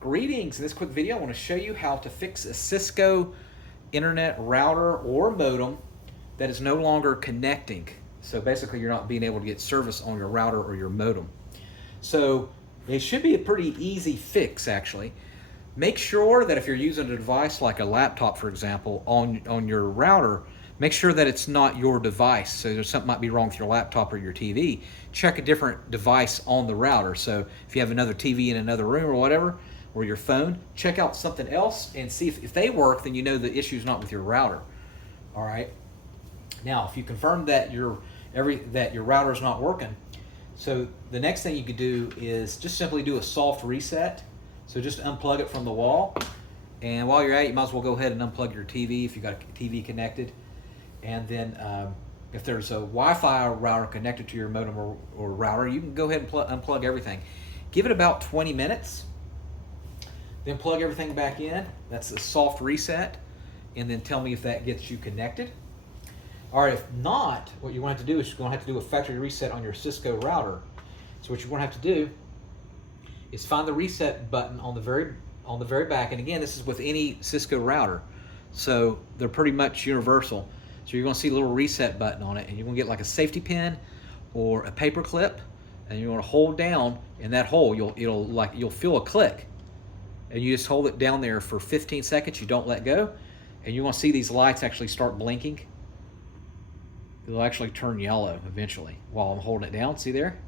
Greetings. In this quick video, I want to show you how to fix a Cisco internet router or modem that is no longer connecting. So basically, you're not being able to get service on your router or your modem. So it should be a pretty easy fix, actually. Make sure that if you're using a device like a laptop, for example, on your router, make sure that it's not your device. So there's something might be wrong with your laptop or your TV. Check a different device on the router. So if you have another TV in another room or whatever, or your phone, check out something else and see if they work, then you know the issue is not with your router. All right. Now, if you confirm that your router is not working, so the next thing you could do is just simply do a soft reset. So just unplug it from the wall, and while you're at it, you might as well go ahead and unplug your TV if you've got a TV connected. And then if there's a Wi-Fi router connected to your modem or router, you can go ahead and unplug everything. Give it about 20 minutes. Then plug everything back in. That's a soft reset. And then tell me if that gets you connected. All right, if not, what you're going to have to do is you're going to have to do a factory reset on your Cisco router. So what you're going to have to do is find the reset button on the very back. And again, this is with any Cisco router. So they're pretty much universal. So you're going to see a little reset button on it, and you're going to get like a safety pin or a paper clip, and you're going to hold down in that hole. You'll feel a click. And you just hold it down there for 15 seconds. You don't let go. And you're going to see these lights actually start blinking. They'll actually turn yellow eventually while I'm holding it down. See there?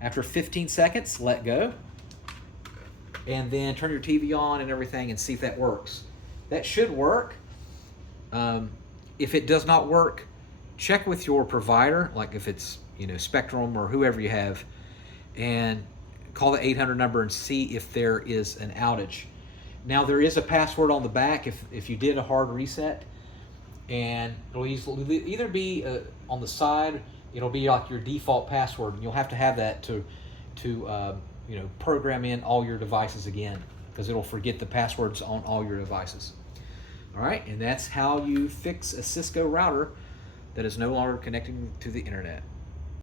After 15 seconds, let go. And then turn your TV on and everything and see if that works. That should work. If it does not work, check with your provider, like if it's Spectrum or whoever you have, and call the 800 number and see if there is an outage. Now there is a password on the back if you did a hard reset, and it'll either be on the side. It'll be like your default password, and you'll have to have that to program in all your devices again, because it'll forget the passwords on all your devices. All right, and that's how you fix a Cisco router that is no longer connecting to the internet.